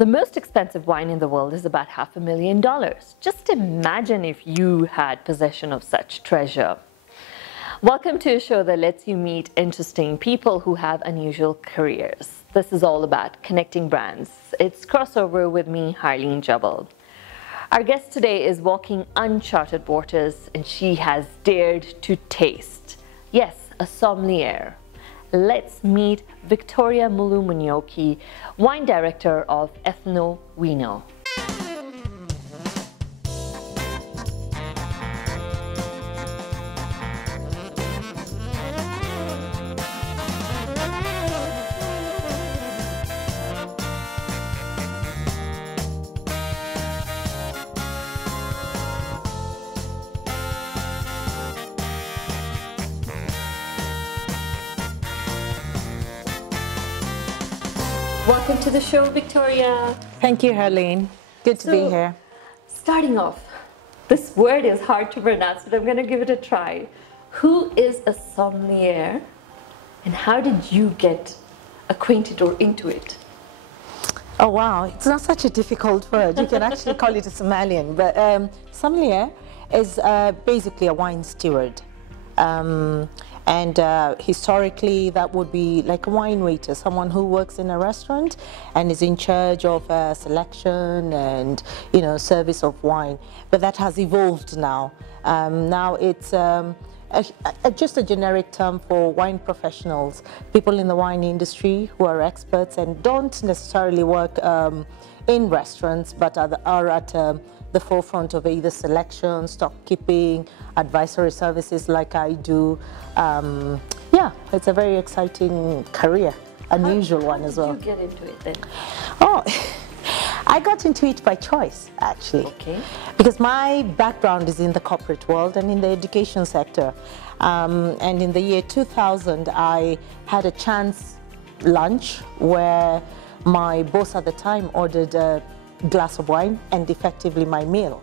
The most expensive wine in the world is about $500,000. Just imagine if you had possession of such treasure. Welcome to a show that lets you meet interesting people who have unusual careers. This is all about connecting brands. It's Crossover with me, Harleen Jabbal. Our guest today is walking uncharted waters, and she has dared to taste. Yes, a sommelier. Let's meet Victoria Munywoki, wine director of Ethnovino. Welcome to the show, Victoria. Thank you, Harleen. Good to be here. Starting off, this word is hard to pronounce, but I'm going to give it a try. Who is a sommelier, and how did you get acquainted or into it? Oh, wow. It's not such a difficult word. You can actually call it a sommelier. But sommelier is basically a wine steward. Historically, that would be like a wine waiter, someone who works in a restaurant and is in charge of selection and, you know, service of wine. But that has evolved now. Now it's just a generic term for wine professionals, people in the wine industry who are experts and don't necessarily work in restaurants, but are at the forefront of either selection, stock keeping, advisory services like I do. Yeah, it's a very exciting career, unusual one as well. How did you get into it then? Oh, I got into it by choice, actually. Okay. Because my background is in the corporate world and in the education sector. And in the year 2000, I had a chance lunch where my boss at the time ordered a glass of wine and effectively my meal.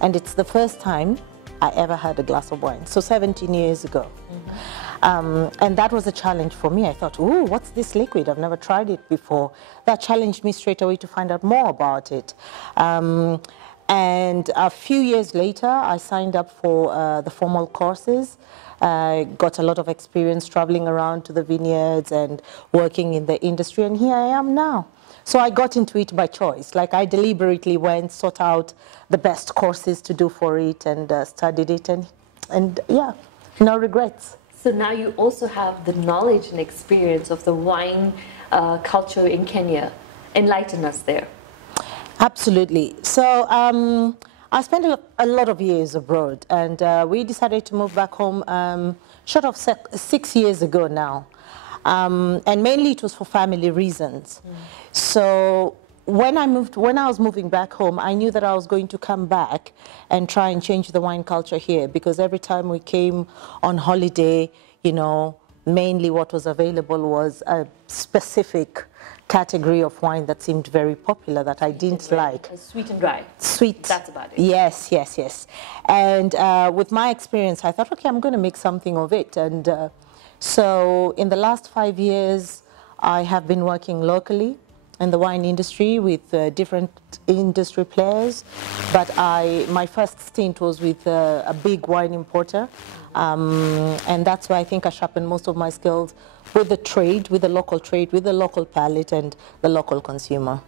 And it's the first time I ever had a glass of wine, so 17 years ago. Mm-hmm. And that was a challenge for me. I thought, ooh, what's this liquid? I've never tried it before. That challenged me straight away to find out more about it. And a few years later, I signed up for the formal courses. I got a lot of experience traveling around to the vineyards and working in the industry, and here I am now. So I got into it by choice. Like, I deliberately went, sought out the best courses to do for it and studied it, and yeah, no regrets. So now you also have the knowledge and experience of the wine culture in Kenya. Enlighten us there. Absolutely. So I spent a lot of years abroad, and we decided to move back home short of 6 years ago now. And mainly it was for family reasons. So when I was moving back home, I knew that I was going to come back and try and change the wine culture here, because every time we came on holiday, you know, mainly what was available was a specific category of wine that seemed very popular that I didn't like. Sweet and dry. Sweet. That's about it. Yes, yes, yes. And with my experience, I thought, okay, I'm going to make something of it. And so in the last 5 years, I have been working locally in the wine industry with different industry players. But my first stint was with a big wine importer. And that's why I think I sharpened most of my skills with the trade, with the local trade, with the local palate and the local consumer.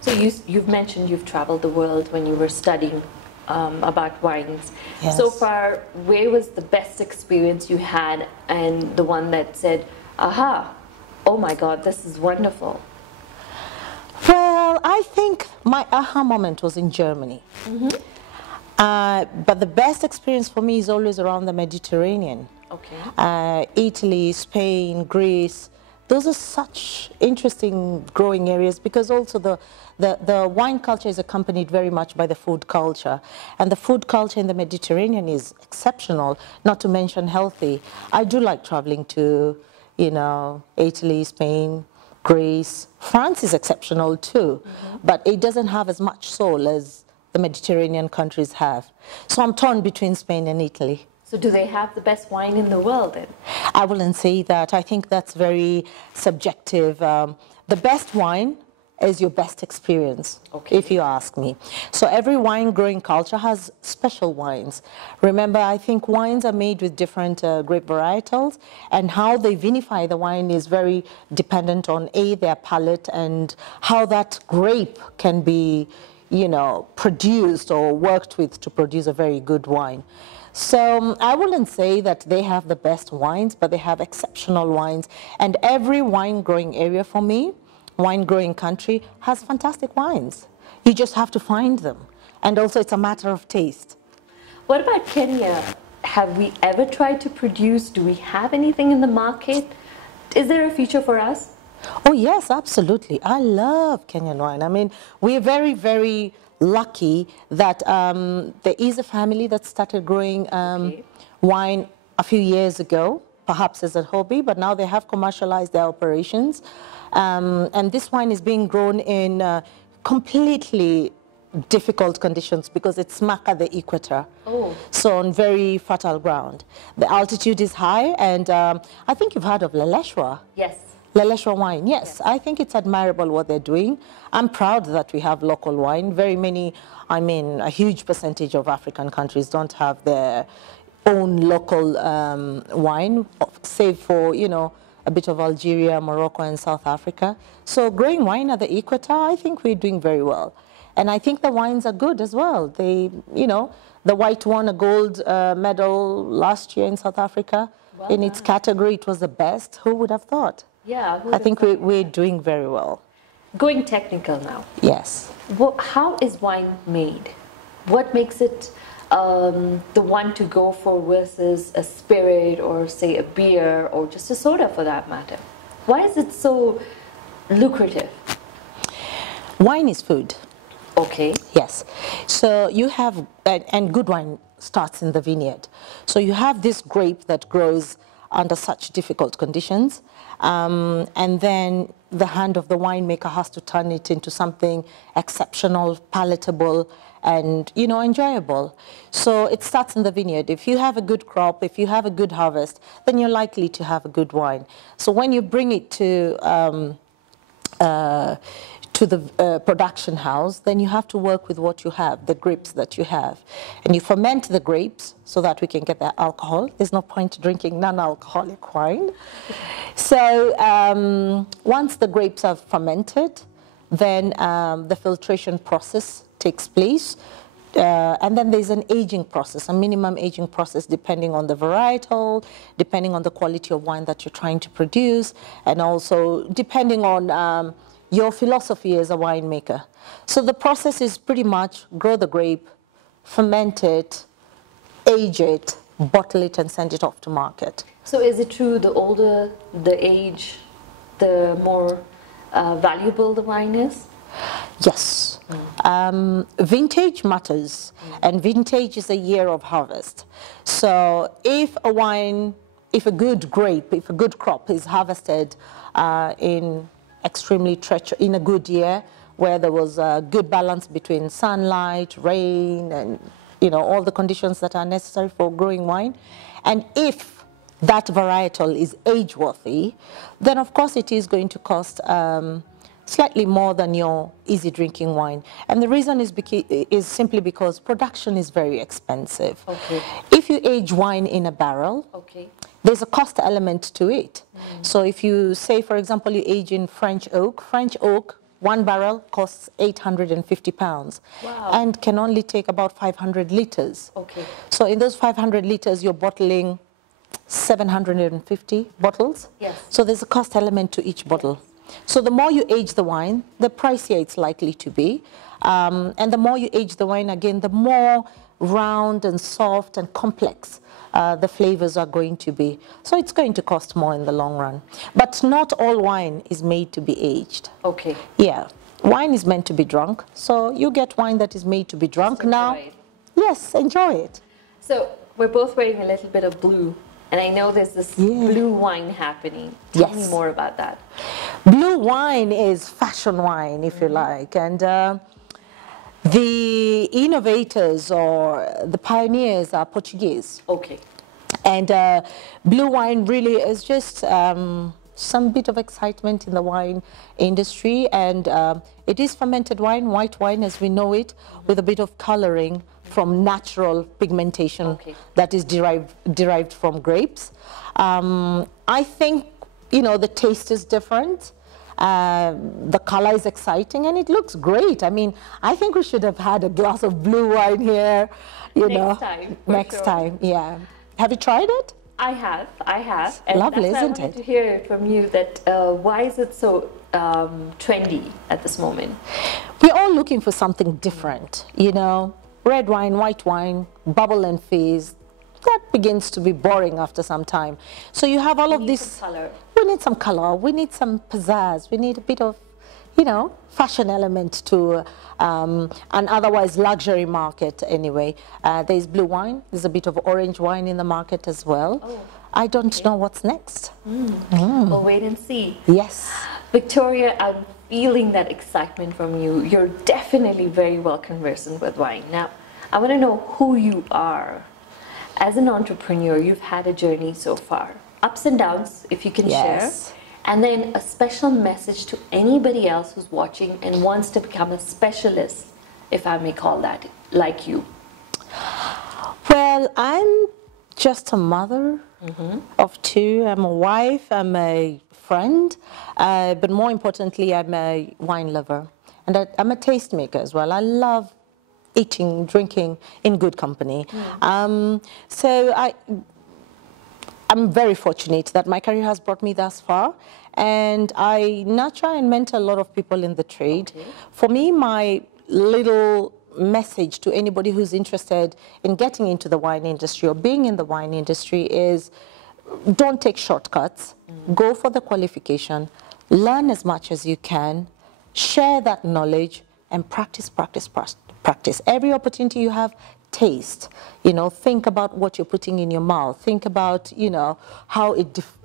So you've mentioned you've traveled the world when you were studying about wines. Yes. So far, where was the best experience you had, and the one that said, aha, oh my God, this is wonderful? Well, I think my aha moment was in Germany. Mm-hmm. But the best experience for me is always around the Mediterranean. Okay. Italy, Spain, Greece. Those are such interesting growing areas, because also the wine culture is accompanied very much by the food culture. And the food culture in the Mediterranean is exceptional, not to mention healthy. I do like traveling to, you know, Italy, Spain, Greece. France is exceptional too, but it doesn't have as much soul as the Mediterranean countries have. So I'm torn between Spain and Italy. So do they have the best wine in the world then? I wouldn't say that. I think that's very subjective. The best wine is your best experience, Okay. if you ask me. So every wine growing culture has special wines. Remember, I think wines are made with different grape varietals, and how they vinify the wine is very dependent on their palate and how that grape can be, you know, produced or worked with to produce a very good wine. So I wouldn't say that they have the best wines, but they have exceptional wines. And every wine growing area for me, wine growing country, has fantastic wines. You just have to find them. And also it's a matter of taste. What about Kenya? Have we ever tried to produce? Do we have anything in the market? Is there a future for us? Oh yes, absolutely. I love Kenyan wine. I mean, we're very, very lucky that there is a family that started growing wine a few years ago, perhaps as a hobby, but now they have commercialized their operations. And this wine is being grown in completely difficult conditions because it's smack at the equator. Oh. So on very fertile ground. The altitude is high, and I think you've heard of Leleshwa. Yes. Leleshwa wine, yes. I think it's admirable what they're doing. I'm proud that we have local wine. Very many, I mean, a huge percentage of African countries don't have their own local wine, save for, you know, a bit of Algeria, Morocco, and South Africa. So growing wine at the equator, I think we're doing very well. And I think the wines are good as well. They, you know, the white won a gold medal last year in South Africa. Well in its category, it was the best. Who would have thought? Yeah, I think we're doing very well. Going technical now. Yes. How is wine made? What makes it the one to go for versus a spirit or say a beer or just a soda for that matter? Why is it so lucrative? Wine is food. Okay. Yes. So you have, and good wine starts in the vineyard. So you have this grape that grows under such difficult conditions. And then the hand of the winemaker has to turn it into something exceptional, palatable, and, you know, enjoyable. So it starts in the vineyard. If you have a good crop, if you have a good harvest, then you're likely to have a good wine. So when you bring it to the production house, then you have to work with what you have, the grapes that you have. And you ferment the grapes so that we can get the alcohol. There's no point drinking non-alcoholic wine. So once the grapes are fermented, then the filtration process takes place. And then there's an aging process, a minimum aging process, depending on the varietal, depending on the quality of wine that you're trying to produce, and also depending on your philosophy as a winemaker. So the process is pretty much grow the grape, ferment it, age it, bottle it, and send it off to market. So is it true the older the age, the more valuable the wine is? Yes. Vintage matters, and vintage is a year of harvest. So if a wine, if a good grape, if a good crop is harvested in in a good year, where there was a good balance between sunlight, rain, and, you know, all the conditions that are necessary for growing wine, and if that varietal is age-worthy, then of course it is going to cost slightly more than your easy drinking wine. And the reason is simply because production is very expensive. Okay. If you age wine in a barrel, okay, there's a cost element to it. So if you say, for example, you age in French oak, one barrel costs 850 pounds. Wow. And can only take about 500 liters. Okay. So in those 500 liters, you're bottling 750 bottles. Yes. So there's a cost element to each bottle. So the more you age the wine, the pricier it's likely to be. And the more you age the wine, again, the more round and soft and complex the flavors are going to be. So it's going to cost more in the long run. But not all wine is made to be aged. Okay. Yeah. Wine is meant to be drunk. So you get wine that is made to be drunk now. Yes, enjoy it. So we're both wearing a little bit of blue. And I know there's this blue wine happening. Tell me more about that. Blue wine is fashion wine, if you like. And the innovators or the pioneers are Portuguese. Okay. And blue wine really is just some bit of excitement in the wine industry, and it is fermented wine, white wine as we know it, with a bit of coloring from natural pigmentation that is derived from grapes. I think, you know, the taste is different. The color is exciting and it looks great. I mean, I think we should have had a glass of blue wine here, you know. Next time, yeah. Have you tried it? I have. And lovely, that's why isn't I wanted it? to hear it from you that why is it so trendy at this moment? We're all looking for something different, you know. Red wine, white wine, bubble and fizz. That begins to be boring after some time. So you have all of this. Some color. We need some color. We need some pizzazz. We need a bit of, you know, fashion element to an otherwise luxury market anyway. There's blue wine. There's a bit of orange wine in the market as well. Oh, I don't know what's next. We'll wait and see. Yes. Victoria, I'm feeling that excitement from you. You're definitely very well conversant with wine. Now, I want to know who you are. As an entrepreneur, you've had a journey so far. Ups and downs, if you can share. And then a special message to anybody else who's watching and wants to become a specialist, if I may call that, like you. Well, I'm just a mother of two. I'm a wife, I'm a friend, but more importantly, I'm a wine lover. And I'm a tastemaker as well. I love eating, drinking in good company. So I'm very fortunate that my career has brought me thus far, and I nurture and mentor a lot of people in the trade. For me, my little message to anybody who's interested in getting into the wine industry or being in the wine industry is don't take shortcuts. Go for the qualification, learn as much as you can, share that knowledge, and practice. Every opportunity you have, taste. You know, think about what you're putting in your mouth. Think about, you know, how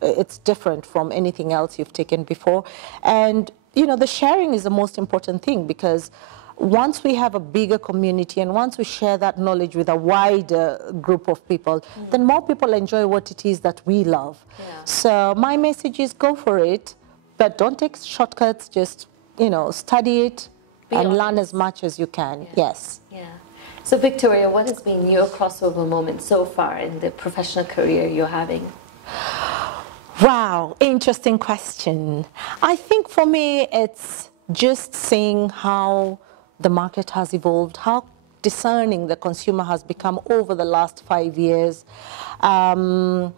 it's different from anything else you've taken before. And, you know, the sharing is the most important thing, because once we have a bigger community and once we share that knowledge with a wider group of people, then more people enjoy what it is that we love. So my message is go for it, but don't take shortcuts. Just, you know, study it and learn as much as you can. Yes. So Victoria, what has been your crossover moment so far in the professional career you're having? Wow, interesting question. I think for me, it's just seeing how the market has evolved, how discerning the consumer has become over the last 5 years. And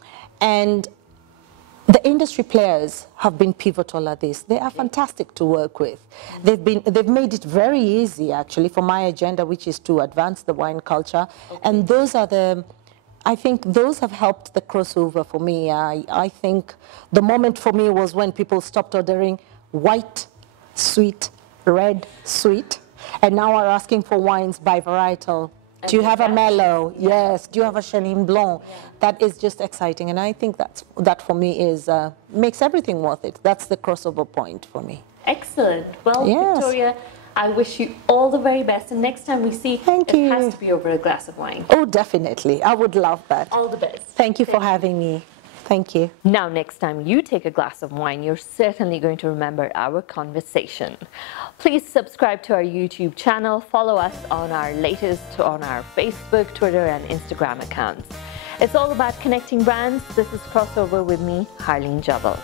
the industry players have been pivotal at this. They are fantastic to work with. They've made it very easy, actually, for my agenda, which is to advance the wine culture. And those are I think those have helped the crossover for me. I think the moment for me was when people stopped ordering white, sweet, red, sweet, and now are asking for wines by varietal. Do you have a Mellow? Yes. Do you have a Chenin Blanc? That is just exciting, and I think that for me is makes everything worth it. That's the crossover point for me. Excellent. Well, Victoria, I wish you all the very best, and next time we see, it has to be over a glass of wine. Oh, definitely. I would love that. All the best. Thank you for having me. Thank you. Now, next time you take a glass of wine, you're certainly going to remember our conversation. Please subscribe to our YouTube channel, follow us on our latest on our Facebook, Twitter, and Instagram accounts. It's all about connecting brands. This is Crossover with me, Harleen Jabbal.